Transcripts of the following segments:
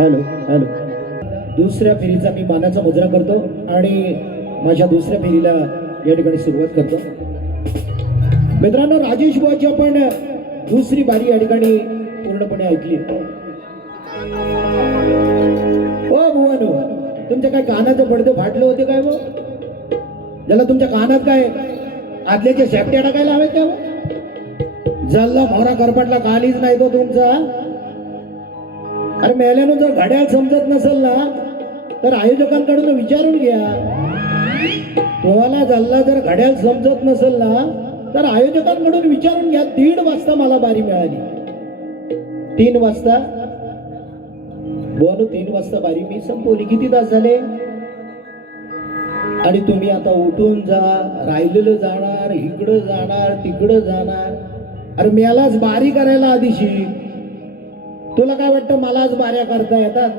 Hello hello. दुसऱ्या फेरीचा मी मानाचा मुजरा करतो आणि माझ्या दुसऱ्या फेरीला या ठिकाणी सुरुवात करतो. मित्रांनो, राजेश बुवाची आपण दुसरी बारी या ठिकाणी पूर्णपणे ऐकली. ओ बुवानो, तुमच्या काय कानाचं पडदं फाटलं होते काय वो? ज्याला तुमच्या कानात काय आदल्याच्या शेपट्या टाकायला हवेत का? जल्ला मोरा करपटला कालीच नाही तो तुमचा. अरे मेल्यानं जर घड्याळ समजत नसेल ना तर आयोजकांकडून विचारून घ्या. तुम्हाला जल्ला जर घड्याळ समजत नसेल ना तर आयोजकांकडून विचारून घ्या. 1:30 वाजता मला बारी मिळाली. 3 वाजता बोलो, 3 वाजता बारी मी संपवली. किती तास झाले? आणि तुम्ही आता उठून जा, राहिलेलं जाणार, इकडं जाणार, तिकडं जाणार. अरे मेलाच बारी करायला आधी शिक. तुला काय वाटतं मला आज बाऱ्या करता येतात?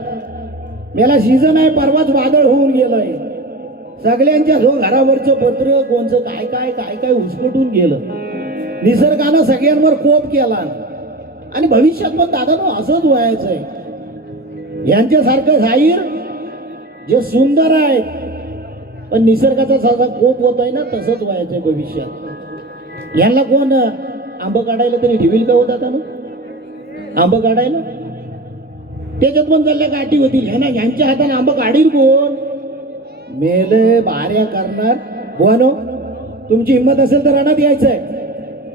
मेला सीझन आहे, परवाच वादळ होऊन गेलंय. सगळ्यांच्या जो घरावरचं पत्र कोणचं काय काय काय काय उचकटून गेलं. निसर्गानं सगळ्यांवर कोप केला आणि भविष्यात पण दादा असंच व्हायचंय. यांच्यासारखं जाहीर जे सुंदर आहे पण निसर्गाचा साधा कोप होत आहे ना, तसंच व्हायचंय भविष्यात. यांना कोण आंब काढायला तरी ठेवील का होता ना? आंब काढायला त्याच्यात पण चालल्या गाठी होतील. ह्या ना यांच्या हाताने आंब काढील कोण? मेले बाऱ्या करणार. बुवानो, तुमची हिंमत असेल तर रणात यायचंय.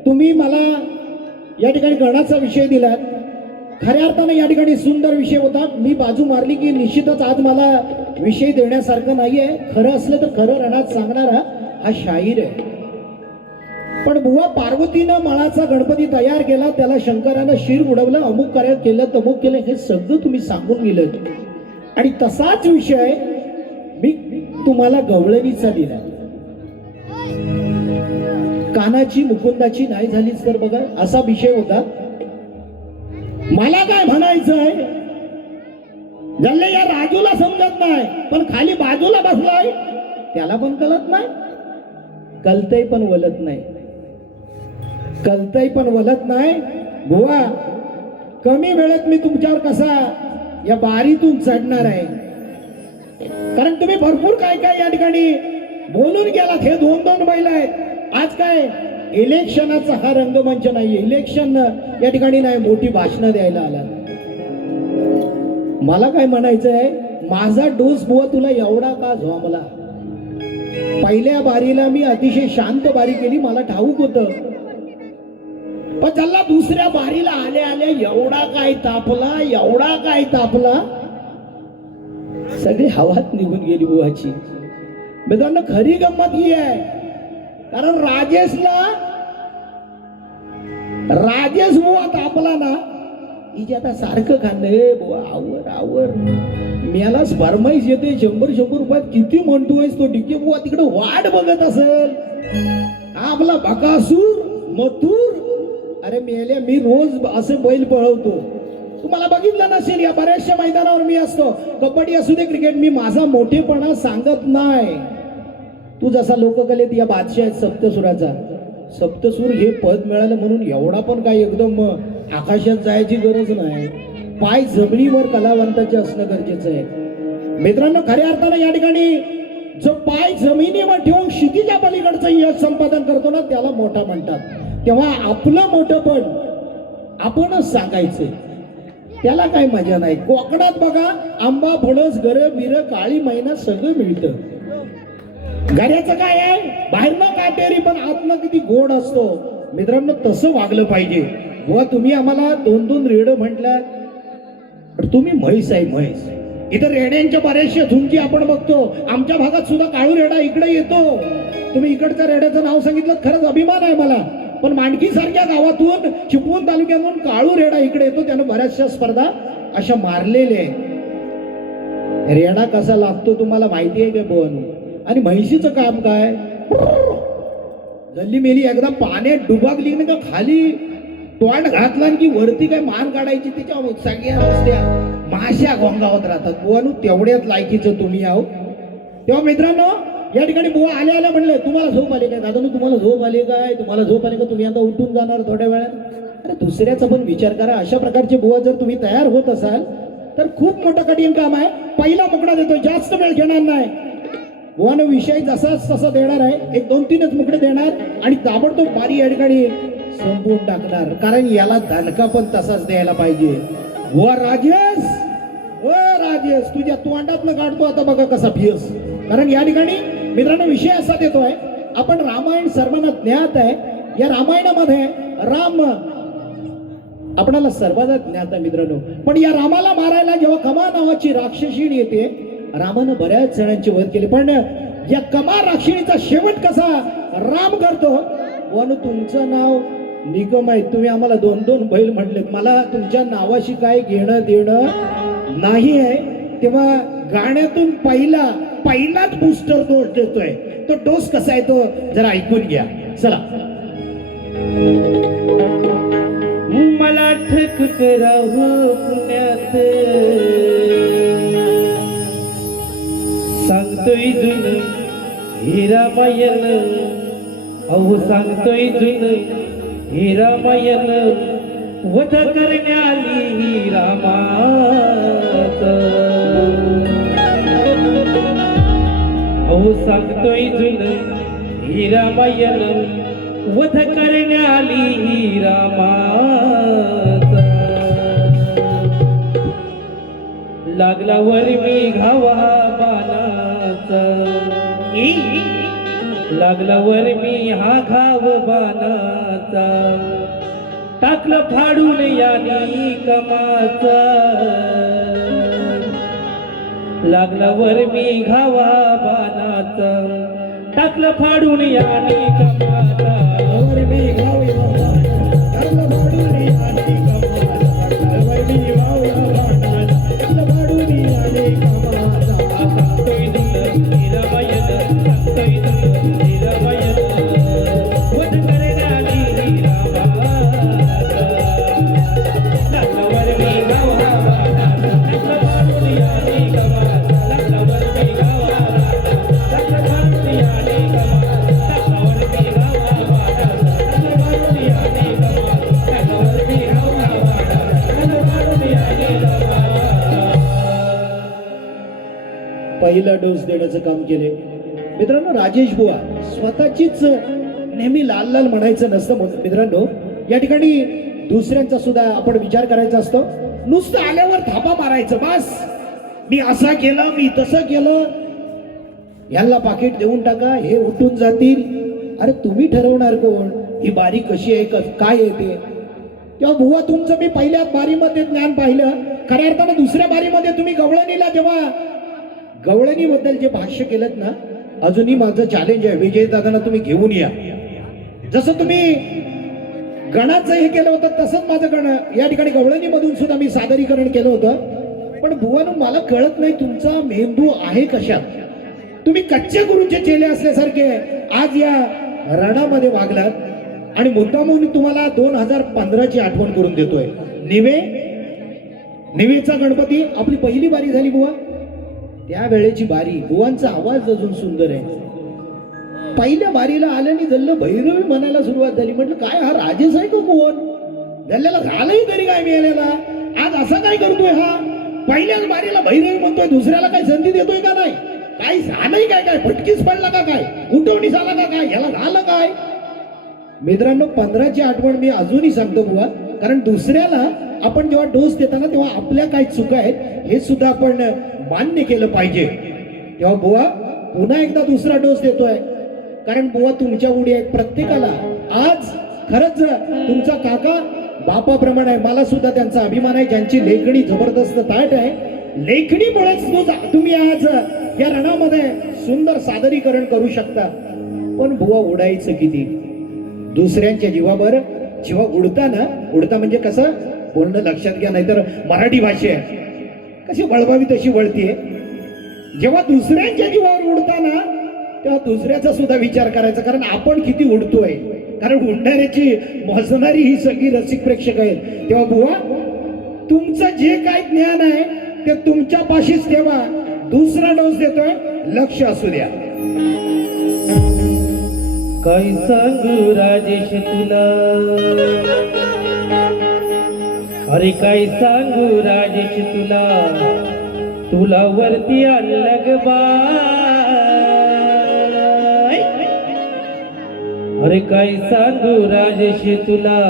तुम्ही मला या ठिकाणी गणाचा विषय दिलात. खऱ्या अर्थानं या ठिकाणी सुंदर विषय होता. मी बाजू मारली की निश्चितच आज मला विषय देण्यासारखं नाहीये. खरं असलं तर खरं रणात सांगणारा हा शाहीर आहे. पण बुवा, पार्वतीनं मळाचा गणपती तयार केला, त्याला शंकरानं शिर उडवलं, अमुक कार्य केलं, तमुक केलं, हे सगळं तुम्ही सांगून गेलं. आणि तसाच विषय मी तुम्हाला गवळणीचा दिला. कानाची मुकुंदाची नाही झालीच तर बघा, असा विषय होता. मला काय म्हणायचंय, ज्याला या राजूला समजत नाही पण खाली बाजूला बसलाय त्याला पण कळत नाही. कळतय पण वलत नाही. कळतय पण वलत नाही. बुवा, कमी वेळेत मी तुमच्यावर कसा या बारीतून चढणार आहे, कारण तुम्ही भरपूर काय काय या ठिकाणी बोलून गेलात. हे 2-2 बैल आहेत. आज काय इलेक्शनाचा हा रंगमंच नाहीये. इलेक्शन या ठिकाणी नाही, मोठी भाषणं द्यायला आला. मला काय म्हणायचंय, माझा डोस बुवा तुला एवढा का झोंबला? पहिल्या बारीला मी अतिशय शांत बारी केली, मला ठाऊक होतं. पण त्याला दुसऱ्या बारीला आल्या आल्या एवढा काय तापला, एवढा काय तापला, सगळी हवात निघून गेली बुवाची. मित्रांनो, खरी गंमत ही आहे, कारण राजेश बुवा तापला ना, हिचे आता सारखं खाल्लंय बुवा, आवर आवर मेलाच फरमाईश येते. 100 रुपयात किती म्हणतोयस तो डिके बुवा तिकडे वाट बघत असेल. आपला बकासूर मथुर, अरे मेल्या, मी रोज असे बैल पळवतो. तुम्हाला बघितलं नसेल, या बऱ्याचशा मैदानावर मी असतो. कबड्डी असू दे, क्रिकेट, मी माझा मोठेपणा सांगत नाही. तू जसा लोककलेत या बादशाह आहेत सप्तसुराचा, सप्तसूर हे पद मिळालं म्हणून एवढा पण काय एकदम आकाशात जायची गरज नाही. पाय जमिनीवर कलावंताचे असणं गरजेचं आहे. मित्रांनो, खऱ्या अर्थानं या ठिकाणी जो पाय जमिनीवर ठेवून क्षितिजा पलीकडचं यश संपादन करतो ना, त्याला मोठा म्हणतात. तेव्हा आपलं मोठंपण आपणच सांगायचं, त्याला काय मजा नाही. कोकणात बघा, आंबा, फणस, घर, बिर, काळी मैना सगळं मिळतं. घराचं काय आहे, बाहेरनं काटेरी पण आतनं किती गोड असतो. मित्रांनो, तसं वागलं पाहिजे. बुवा, तुम्ही आम्हाला 2-2 रेड म्हटलात, पण तुम्ही म्हैस आहे, म्हैस. इथं रेड्यांच्या बऱ्याचशा झुंजी आपण बघतो. आमच्या भागात सुद्धा काळू रेडा इकडे येतो. तुम्ही इकडच्या रेड्याचं नाव सांगितलं, खरंच अभिमान आहे मला. पण मांडकी सारख्या गावातून, चिपळूण तालुक्यातून काळू रेडा इकडे येतो. त्यानं बऱ्याचशा स्पर्धा अशा मारलेल्या आहेत. रेडा कसा लागतो तुम्हाला माहिती आहे का बुवानो? आणि म्हैशीचं काम काय, जल्ली मेली एकदा पाण्यात डुबागली ना का खाली तोंड घातला की वरती काय मान काढायची, त्याच्या सगळ्या रस्त्या माश्या घोंगावत राहतात. बुवानो, तेवढ्यात लायकीचं तुम्ही आहो. तेव्हा मित्रांनो, या ठिकाणी बुवा आल्या आल्या म्हणले, तुम्हाला झोप आली काय? दादा, तुम्हाला झोप आली काय? तुम्हाला झोप आली का? तुम्ही आता उठून जाणार थोड्या वेळात. अरे दुसऱ्याचा पण विचार करा. अशा प्रकारचे बुवा जर तुम्ही तयार होत असाल तर खूप मोठं कठीण काम आहे. पहिला मुकडा देतो, जास्त वेळ घेणार नाही. वन विषय जसाच तसा देणार आहे. एक 2-3च मुकडे देणार आणि ताबडतोब बारी या ठिकाणी संपवून टाकणार, कारण याला दणका पण तसाच द्यायला पाहिजे. व राजेश, व राजेश, तुझ्या तोंडातनं काढतो आता बघा कसा फियस. कारण या ठिकाणी मित्रांनो विषय असा देतोय, आपण रामायण सर्वांना ज्ञात आहे. या रामायणामध्ये राम आपणाला सर्वांना ज्ञात आहे मित्रांनो. पण या रामाला मारायला जेव्हा कमा नावाची राक्षसीण येते, रामानं बऱ्याच जणांची वध केली, पण या कमा राक्षिणीचा शेवट कसा राम करतो. वन तुमचं नाव निगम आहे, तुम्ही आम्हाला 2-2 बैल म्हटले, मला तुमच्या नावाशी काय घेणं देणं नाही आहे. तेव्हा गाण्यातून पहिलाच बूस्टर डोस देतोय. तो डोस कसा आहे तो जरा ऐकून घ्या. चला. मला ठक करावं पुण्यात, सांगतोय जुन हे रामायण, अहो सांगतोय जुन हे रामायण, वध करण्याली रामाच, अहो सांगतोय जुन हे रामायण, वध करण्याली रामाचा, लागलावर मी घावा बाणाचा, लागलावर मी हा घाव बाणाचा, टाकलं फाडून यानी कमाचा, लागलावर मी घावा बाणाचा, टाकलं फाडून यानी कमाचा, वर मी गाव येवा टाकलं फाडून यानी कमाचा, वर मी गाव येवा टाकलं फाडून यानी कमाचा. सांगतोय तुला हे रामायण, सांगतोय तुला हे रामायण, वध करण्याली रामाचा, लागलावर मी घावा बाणाचा, टाकलं फाडून यानी कमाचा, लागलावर मी घावा बाणाचा, टाकलं फाडून यानी कमाचा, लागलावर मी घावा बाणाचा, टाकलं फाडून यानी कमाचा, लागलावर मी घावा बाणाचा, टाकलं फाडून यानी कमाचा. पहिला डोस देण्याचं काम केले मित्रांनो. राजेश बुवा स्वतःचीच नेहमी लाल लाल म्हणायचं नसतं मित्रांनो. या ठिकाणी दुसऱ्यांचा सुद्धा आपण विचार करायचा असतो. नुसतं आल्यावर थापा मारायचं बस, मी असं केलं, मी तसं केलं, ह्याला पाकिट देऊन टाका, हे उठून जातील. अरे तुम्ही ठरवणार कोण ही बारी कशी आहे, काय येते. तेव्हा बुवा तुमचं मी पहिल्या बारीमध्ये ज्ञान पाहिलं. खऱ्या अर्थानं दुसऱ्या बारीमध्ये तुम्ही गवळणीला जेव्हा गवळणीबद्दल जे भाष्य केलं ना, अजूनही माझं चॅलेंज आहे, विजय दादांना तुम्ही घेऊन या. जसं तुम्ही गणाचं हे केलं होतं तसंच माझं गण या ठिकाणी गवळणीमधून सुद्धा मी सादरीकरण केलं होतं. पण बुवानो मला कळत नाही तुमचा मेंदू आहे कशात. तुम्ही कच्चे गुरूचे चेले असल्यासारखे आज या रणामध्ये वागलात आणि मुद्दामून तुम्हाला 2015ची आठवण करून देतोय. निवेचा गणपती आपली पहिली बारी झाली बुवा, त्यावेळेची बारी. बुवांचा आवाज अजून सुंदर आहे. पहिल्या बारीला आल्याने जल्ल भैरवी म्हणायला सुरुवात झाली. म्हटलं काय हा राजेश आहे का कोण, जल्ल्याला झालंही तरी काय मिळालेला, आज असं काय करतोय हा. पहिल्याच बारीला भैरवी म्हणतोय, दुसऱ्याला काय संधी देतोय का नाही, काय झालंय काय, काय फटकीच पडला का, काय उठवणी झाला का, काय याला झालं काय. मित्रांनो 15ची आठवण मी अजूनही सांगतो बुवा, कारण दुसऱ्याला आपण जेव्हा डोस देताना तेव्हा आपल्या काय चुका आहेत हे सुद्धा आपण मान्य केलं पाहिजे. तेव्हा बुवा पुन्हा एकदा दुसरा डोस देतोय, कारण बुवा तुमच्या उडी आहेत प्रत्येकाला. आज खरंच तुमचा काका बापाप्रमाणे आहे, मला सुद्धा त्यांचा अभिमान आहे. ज्यांची लेखणी जबरदस्त ताट आहे, लेखणीमुळेच तुम्ही आज या रणामध्ये सुंदर सादरीकरण करू शकता. पण बुवा उडायचं किती दुसऱ्यांच्या जीवावर. जेव्हा उडता म्हणजे कसं बोलणं लक्षात घ्या, नाहीतर मराठी भाषा आहे कशी वळवावी तशी वळतीये. जेव्हा दुसऱ्यांच्या जीवावर उडताना तेव्हा दुसऱ्याचा सुद्धा विचार करायचा, कारण आपण किती उडतोय. कारण उडणाऱ्याची मोजणारी ही सगळी रसिक प्रेक्षक आहेत. तेव्हा बुवा तुमचं जे काय ज्ञान आहे ते तुमच्या पाशीच ठेवा. दुसरा डोस देतोय, लक्ष असू द्या. काय सांगू राजेश तुला, अरे काय सांगू राजेश तुला, तुला वरती आणलं ग बाय. अरे काय सांगू राजेश तुला,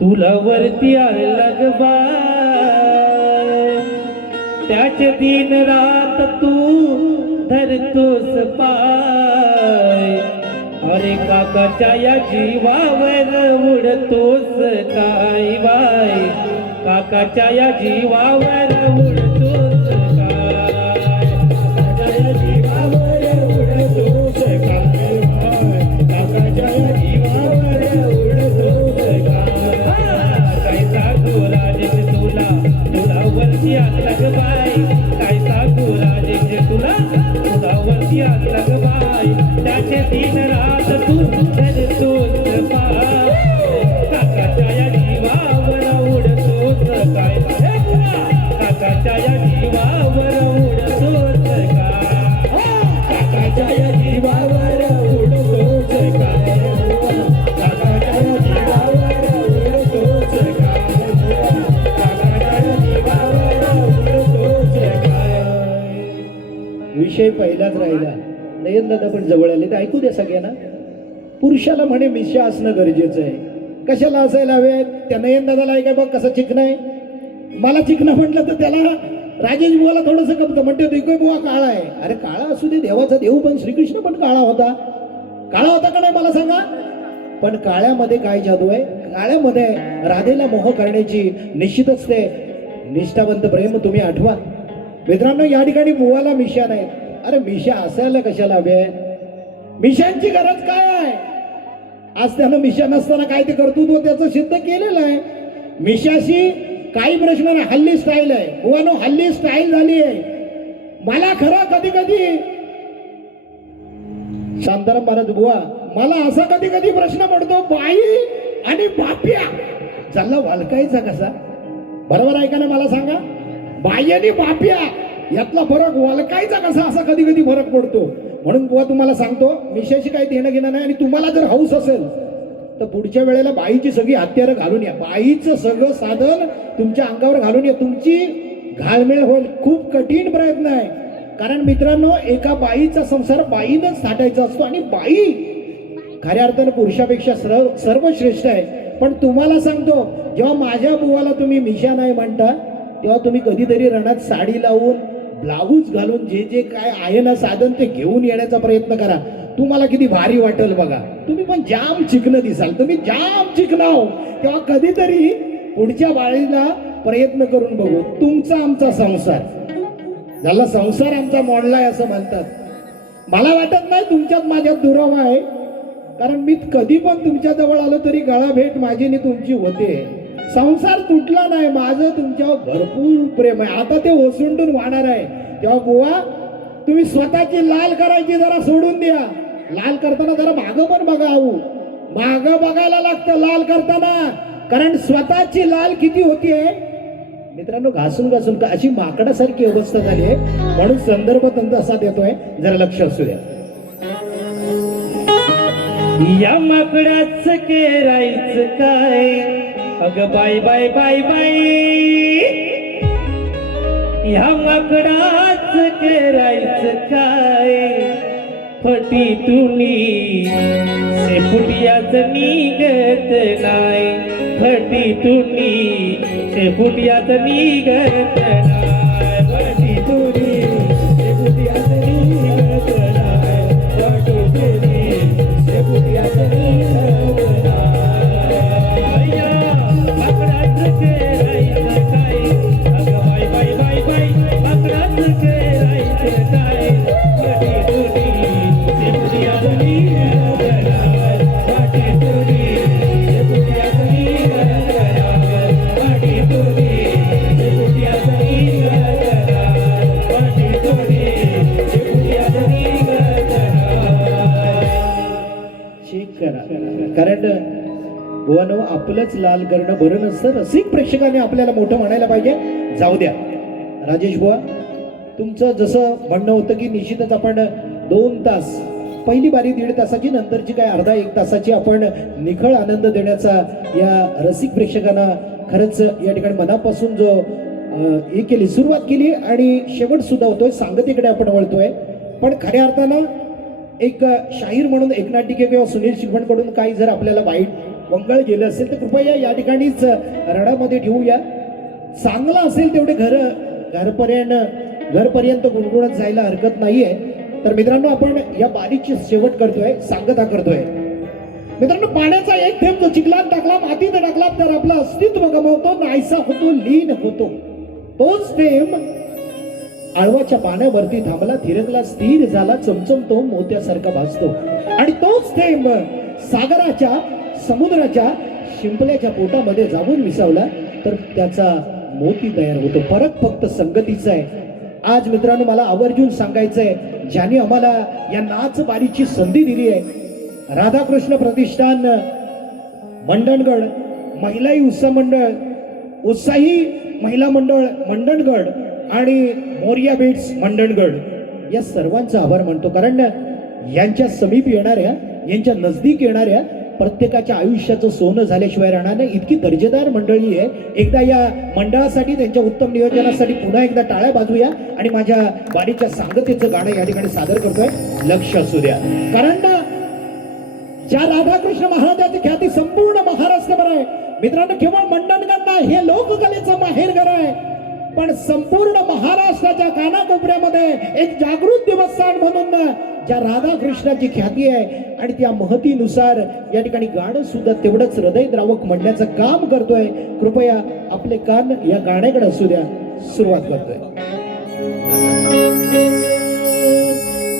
तुला वरती आणलं ग बाय. त्याचे दिन रात तू धरतोस पाय. अरे काकाच्या या जीवावर उडतोस काय बाय, काकाच्या या जीवावर उडतोस काय, काकाच्या या जीवावर उडतोस काय बाय, काकाच्या या जीवावर उडतोस काय. काय सांगू राजेश तुला, तुला वरती आणलं ग बाय. काय सांगू राजेश तुला, तुला वरती आणलं ग बाय. त्याचे दिन रात तू धरतोस पाय. काकाच्या या जीवावर उडतोस काय, काकाच्या या जीवावर उडतोस काय, काकाच्या या जीवावर उडतोस काय, काकाच्या या जीवावर उडतोस काय, काकाच्या या जीवावर उडतोस काय. विषय पहिलाच राहिला. नयन दादा पण जवळ आले तर ऐकू द्या सगळ्यांना. पुरुषाला म्हणे मिशा असणं गरजेचं आहे. कशाला असायला हवे? त्या नयन दादाला काय बघ कसं चिकन आहे. मला चिकन म्हटलं तर त्याला राजेश बुवाला थोडंसं कमतं. म्हणते दिकोय बुवा काळा आहे. अरे काळा असू दे, देवाचा देव पण श्रीकृष्ण पण काळा होता. काळा होता का नाही मला सांगा. पण काळ्यामध्ये काय जादू आहे? काळ्यामध्ये राधेला मोह करण्याची निश्चितच ते निष्ठावंत प्रेम तुम्ही आठवा. मित्रांनो या ठिकाणी बुवाला मिशा नाही. अरे मिशा असायला कशाला हवे? मिशांची गरज काय आहे? आज त्यानं मिशा नसताना काय ते कर्तृत्व त्याचं सिद्ध केलेलं आहे. मिशाशी काही प्रश्न नाही. हल्ली स्टाईल आहे बुवानो, हल्ली स्टाईल झाली आहे. मला खरं कधी कधी शांताराम महाराज बुवा, मला असा कधी कधी प्रश्न पडतो, बाई आणि बाप्या ज्याला वालकायचा कसा? बरोबर आहे का नाही मला सांगा. बाई आणि बाप्या यातला फरक वालकायचा कसा असा कधी कधी फरक पडतो. म्हणून बुवा तुम्हाला सांगतो, मिशाशी काही देणं घेणं नाही. आणि तुम्हाला जर हौस असेल तर पुढच्या वेळेला बाईची सगळी हत्यारं घालून या. बाईचं सगळं साधन तुमच्या अंगावर घालून या. तुमची घालमेळ होईल. खूप कठीण प्रयत्न आहे. कारण मित्रांनो एका बाईचा संसार बाईनंच थाटायचा असतो. आणि बाई खऱ्या अर्थानं पुरुषापेक्षा सर्वश्रेष्ठ आहे. पण तुम्हाला सांगतो, जेव्हा माझ्या बुवाला तुम्ही मिशा नाही म्हणता तेव्हा तुम्ही कधीतरी रणात साडी लावून ब्लाऊज घालून जे जे काय आहे ना साधन ते घेऊन येण्याचा प्रयत्न करा. तुम्हाला किती भारी वाटेल बघा. तुम्ही पण जाम चिकन दिसाल. तुम्ही जाम चिकनाव. तेव्हा कधीतरी पुढच्या बाळीला प्रयत्न करून बघू. तुमचा आमचा संसार ज्याला संसार आमचा मोडलाय असं म्हणतात. मला वाटत नाही तुमच्यात माझ्यात दुरावा आहे. कारण मी कधी पण तुमच्या जवळ आलो तरी गळा भेट माझी आणि तुमची होते. संसार तुटला नाही. माझं तुमच्यावर भरपूर प्रेम आहे. आता ते ओसंडून वाहणार आहे. तेव्हा बुवा तुम्ही स्वतःची लाल करायची जरा सोडून द्या. लाल करताना जरा मागं पण बघा. मागं बघायला लागतं लाल करताना. कारण स्वतःची लाल किती होतीये मित्रांनो, घासून घासून अशी माकडासारखी अवस्था झाली आहे. म्हणून संदर्भ तंत्र असा देतोय, जरा लक्ष असू द्या. या माकडाच केरायचं काय? अगं बाय बाय बाय बाय. या माकडाच केरायचं काय? फटी तुनी शेपुटियाच निघत नाही. फटी तुनी शेपुटियाच निघत नाही. फटी तुनी शेपुटियाच निघत नाही. फटी तुनी शेपुटियाच निघत नाही. या माकडाच केरायचं काय? अगं बाय बाय बाय बाय. माकडाच केरायचं काय? फटी तुनी शेपुटियाच निघत नाही. फटी तुनी शेपुटियाच निघत नाही. फटी तुनी शेपुटियाच निघत नाही. फटी तुनी शेपुटियाच निघत नाही. चेक करा. कारण बुवानो आपलंच लाल करणं बरं नसतं. रसिक प्रेक्षकांनी आपल्याला मोठं म्हणायला पाहिजे. जाऊ द्या राजेश बुवा, तुमचं जसं म्हणणं होतं की निश्चितच आपण 2 तास, पहिली बारी 1.5 तासाची, नंतरची काय अर्धा 1 तासाची आपण निखळ आनंद देण्याचा या रसिक प्रेक्षकांना खरंच या ठिकाणी मनापासून जो हे केली सुरुवात केली आणि शेवट सुद्धा होतोय, सांगतेकडे आपण वळतोय. पण खऱ्या अर्थानं एक शाहीर म्हणून एकनाथ टिके किंवा सुनील शिगवणकडून काही जर आपल्याला वाईट वंगळ गेलं असेल तर कृपया या ठिकाणीच रडामध्ये ठेवूया. चांगलं असेल तेवढे घरपर्यंत गुणगुणत जायला हरकत नाहीये. तर मित्रांनो, आपण या बारीची शेवट करतोय, सांगता करतोय. मित्रांनो, पाण्याचा एक थेंब जो चिखलात टाकला, मातीत टाकला तर आपलं अस्तित्व गमावतो, नाहीसा होतो, लीन होतो. तोच थेंब आळवाच्या पाण्यावरती थांबला, थिरकला, स्थिर झाला, चमचमतो, मोत्यासारखा भासतो. आणि तोच थेंब सागराच्या, समुद्राच्या, शिंपल्याच्या पोटामध्ये जाऊन विसावला तर त्याचा मोती तयार होतो. फरक फक्त संगतीचा आहे. आज मित्रांनो, मला आवर्जून सांगायचंय, ज्यांनी आम्हाला या नाच बारीची संधी दिली आहे, राधाकृष्ण प्रतिष्ठान मंडणगड, महिलाही उत्साह मंडळ, उत्साही महिला मंडळ मंडणगड आणि मोरिया बीट्स मंडणगड, या सर्वांचा आभार मानतो. कारण यांच्या समीप येणाऱ्या, यांच्या नजदीक येणाऱ्या प्रत्येकाच्या आयुष्याचं सोनं झाल्याशिवाय राहणार नाही. इतकी दर्जेदार मंडळी आहे. एकदा या मंडळासाठी, त्यांच्या उत्तम नियोजनासाठी पुन्हा एकदा टाळ्या बाजूया आणि माझ्या बारीच्या सांगतेचं गाणं या ठिकाणी सादर करतोय. लक्ष असू द्या. कारण ज्या राधाकृष्ण महाराजांची ख्याती संपूर्ण महाराष्ट्रभर आहे मित्रांनो. केवळ मंडणगड हे लोककलेचं माहेरघर आहे, पण संपूर्ण महाराष्ट्राच्या कानाकोपऱ्यामध्ये एक जागृत देवस्थान म्हणून ज्या राधाकृष्णाची ख्याती आहे आणि त्या महतीनुसार या ठिकाणी गाणं सुद्धा तेवढंच हृदयद्रावक म्हणण्याचं काम करतोय. कृपया आपले कान या गाण्याकडे असू द्या. सुरुवात करतोय.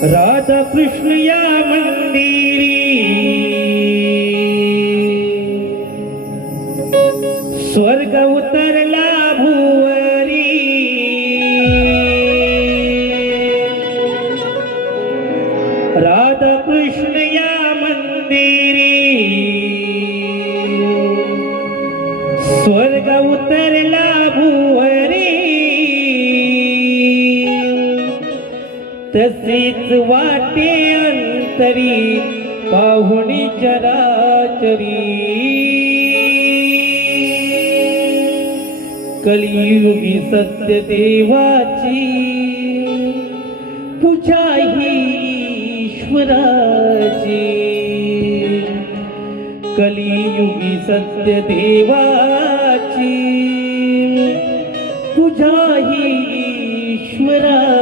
राधा कृष्ण या मंदिरी स्वर्ग उतरला भुवरी. राधा कृष्ण या मंदिरी स्वर्ग उतरला भुवरी. तसेच वाटे अंतरी पाहुणी चराचरी. कलियुगी सत्य देवाची पूजा ही ईश्वराची. कलियुगी सत्य देवाची पूजा ही ईश्वराची.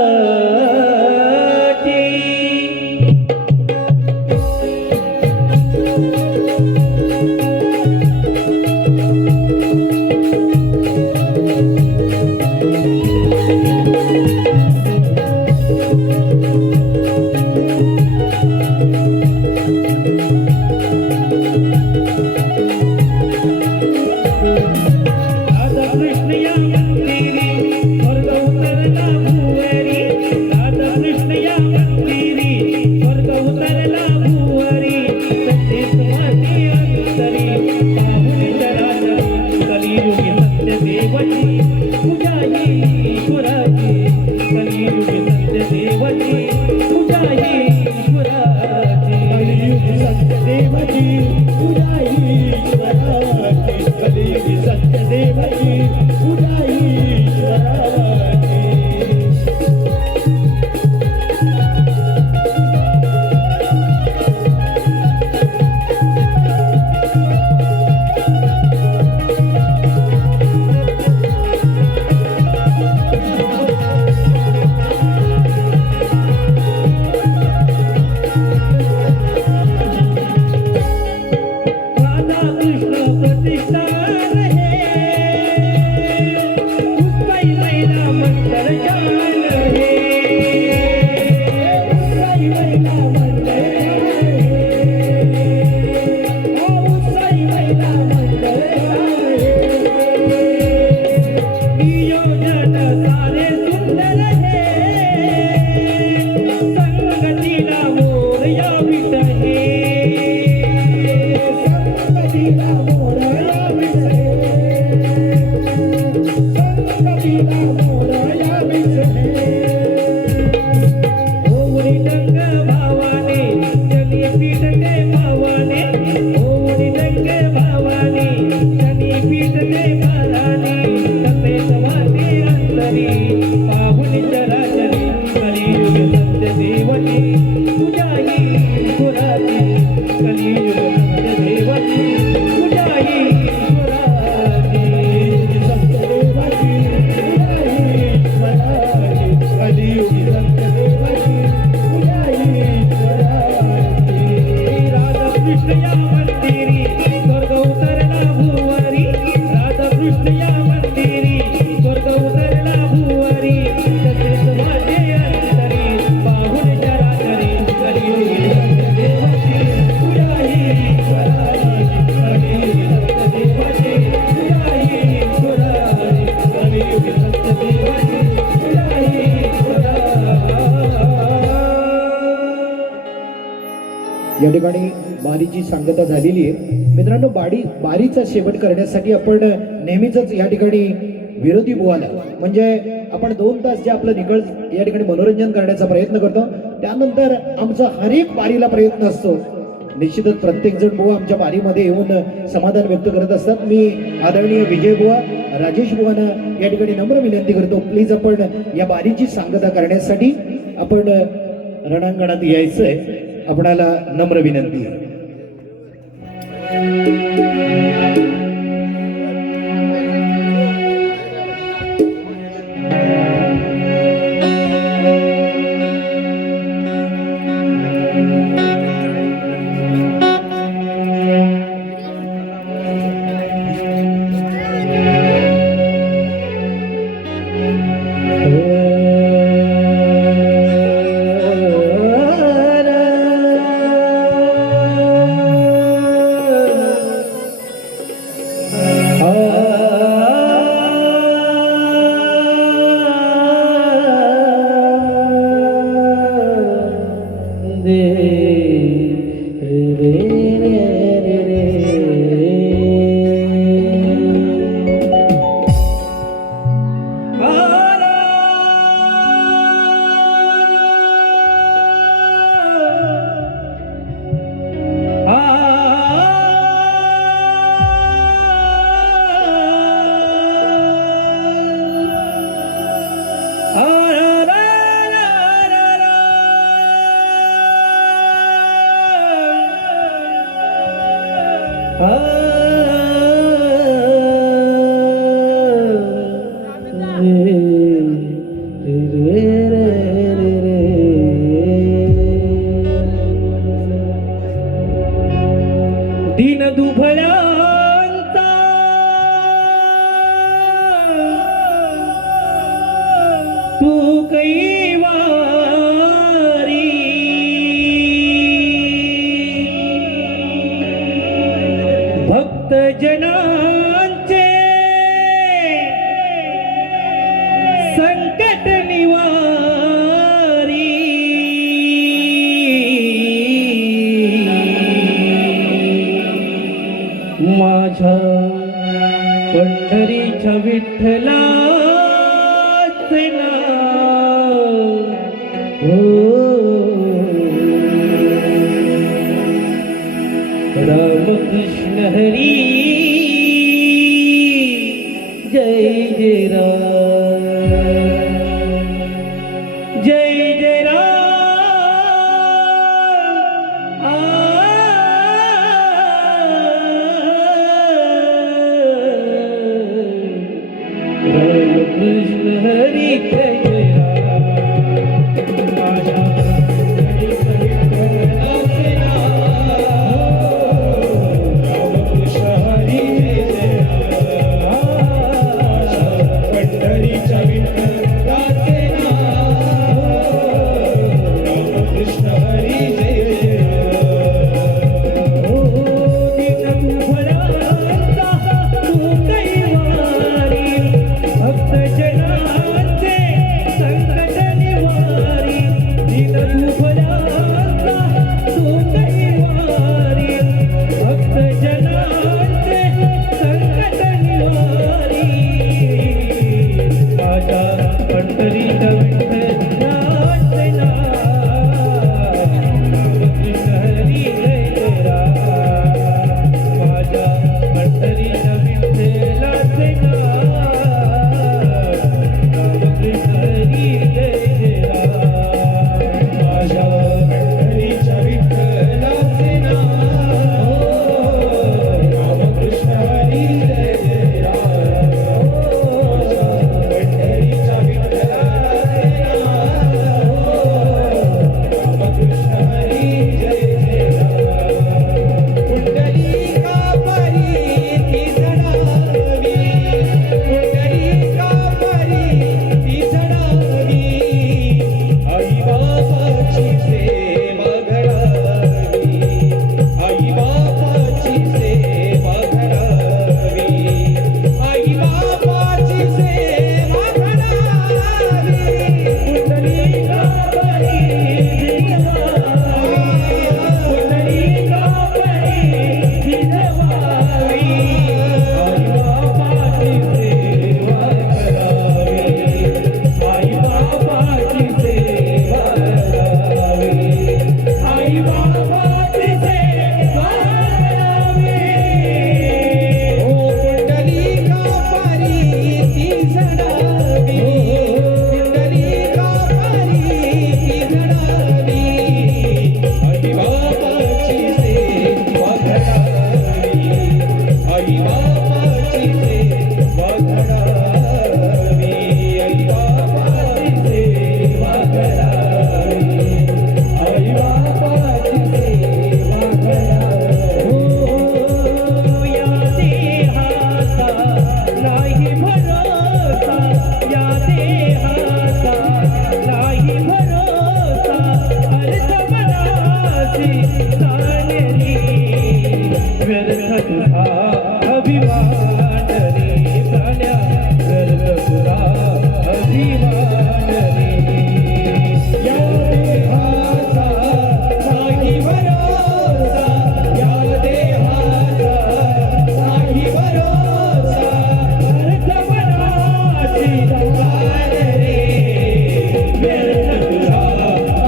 राधा कृष्ण या मंदिरी स्वर्ग उतरला भुवरी. या ठिकाणी बारीची सांगता झालेली आहे. मित्रांनो, बारीचा शेवट करण्यासाठी आपण नेहमीच या ठिकाणी विरोधी बुवाला म्हणजे आपण 2 तास जे आपलं निकळ या ठिकाणी मनोरंजन करण्याचा प्रयत्न करतो, त्यानंतर आमचा हर एक बारीला प्रयत्न असतो. निश्चितच प्रत्येक जण बुवा आमच्या बारीमध्ये येऊन समाधान व्यक्त करत असतात. मी आदरणीय विजय बुवा, राजेश बुवांना या ठिकाणी नम्र विनंती करतो, प्लीज आपण या बारीची सांगता करण्यासाठी आपण रणांगणात यायचंय, आपणाला नम्र विनंती आहे. दीन दुभळ्यांचा तू कैवारी भक्त जनांचे संकट निवारी माझ्या पंढरीच्या विठ्ठलाचे नाव हो रामकृष्ण हरी जय जय राम जय जय राम रामकृष्ण हरी जय जय राम माझ्या पंढरीच्या विठ्ठलाचे नाव रामकृष्ण हरी जय जय राम पंढरीच्या विठ्ठलाचे आई बाबाची सेवा करावी. ओ पुंडलिका पारी ती झडावी, पुंडलिका पारी ती झडावी, आई बाबाची सेवा घडावी, आई बाबाची सेवा घडावी, आई बाबाची सेवा घडावी, आई बाबाची सेवा घडावी. हो या देहाचा नाही भरोसा, या देहाचा नाही भरोसा, अर्थ मनाची जाणली, व्यर्थ तुझा अभिमान रे प्राण्या, व्यर्थ तुझा अभिमान रे. या देहाचा नाही भरोसा, या देहाचा नाही भरोसा, अर्थ मनाची जाण रे, व्यर्थ तुझा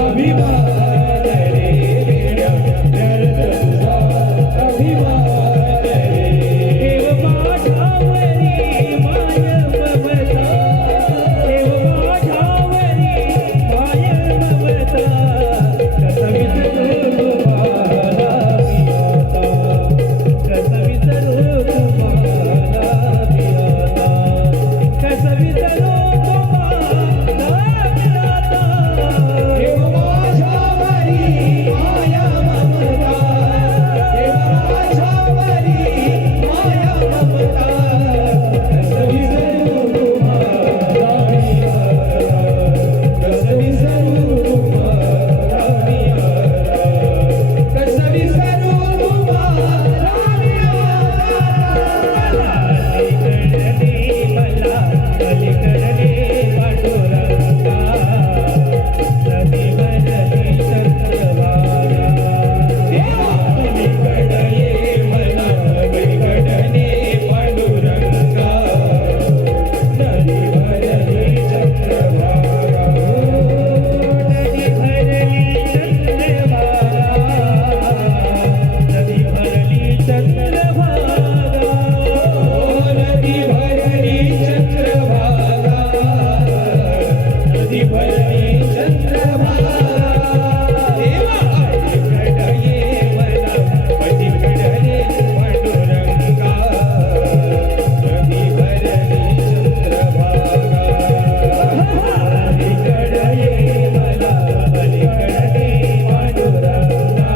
अभिमान रे वेड्या, व्यर्थ तुझा अभिमान रे. देव माझ्यावरी माय ममता, देव माझ्यावरी माय ममता, कसं विसरू तुम्हाला मी आता, कसं विसरू तुम्हाला मी आता, कसं विसरू तुम्हाला मी आता. देव माझ्यावरी माया ममता, देव माझ्यावरी माया ममता, कसं विसरू तुम्हाला मी आता, कसं विसरू तुम्हाला मी आता, कसं विसरू तुम्हाला मी आता. अलीकडे मला अलीकडे पांडुरंगा, नदीवरली चंद्रभागा. अलीकडे ये मला अलीकडे पांडुरंगा, नदीवरली चंद्रभागा. नदी भरली चंद्रभागा, नदी भरली चंद्रभागा. नदी भरली चंद्रभागा, नदी भरली चंद्रभागा. देवा अलीकडे ये मला अलीकडे पांडुरंगा, नदी भरली चंद्रभागा. अलीकडे ये मला अलीकडे पांडुरंगा,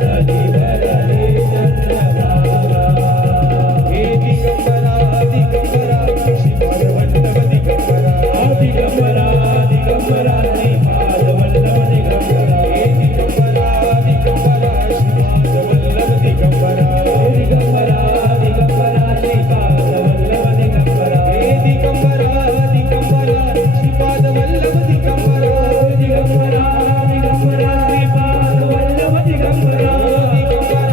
नदी भरली चंद्रभागा. हे दिगंबरा दिगंबरा श्रीपाद वल्लभ दिगंबरा, दिगंबरा दिगंबरा श्रीपाद वल्लभ दिगंबरा. हे दिगंबरा दिगंबरा श्रीपाद वल्लभ दिगंबरा, दिगंबरा दिगंबरा श्रीपाद वल्लभ दिगंबरा. हे दिगंबरा दिगंबरा श्रीपाद वल्लभ दिगंबरा, दिगंबरा दिगंबरा श्रीपाद वल्लभ दिगंबरा. दिगंबरा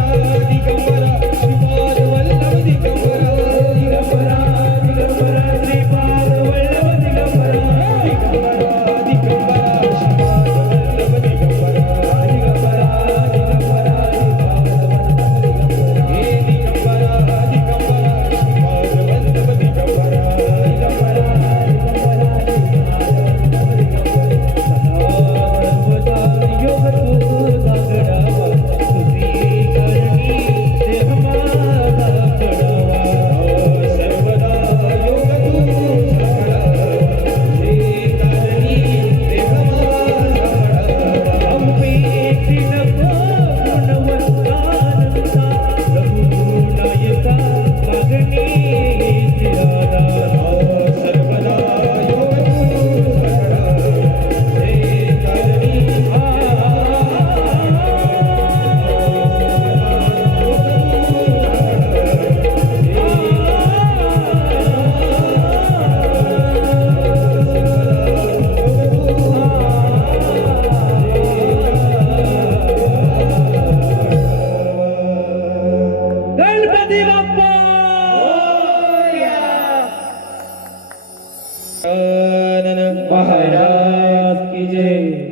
दिगंबरा श्रीपाद वल्लभ दिगंबरा, दिगंबरा दिगंबरा श्रीपाद वल्लभ दिगंबरा. दिगंबरा दिगंबरा श्रीपाद वल्लभ दिगंबरा, दिगंबरा दिगंबरा श्रीपाद वल्लभ दिगंबरा. हे दिगंबरा दिगंबरा श्रीपाद वल्लभ दिगंबरा. दिगंबरा दिगंबरा सर्वदा योग तुझा घडावा, तुझी करणी देह माझा घडावा. सर्वदा योग तुझा घडावा, हे कारणी देह माझा घडावा. अपेक्षी नको गुणवंतांचा, रघुनायका मागणी जियादा. सर्वदा योग तुझा घडावा, हे कारणी गणपती बाप्पा महाराज महाराज की जय.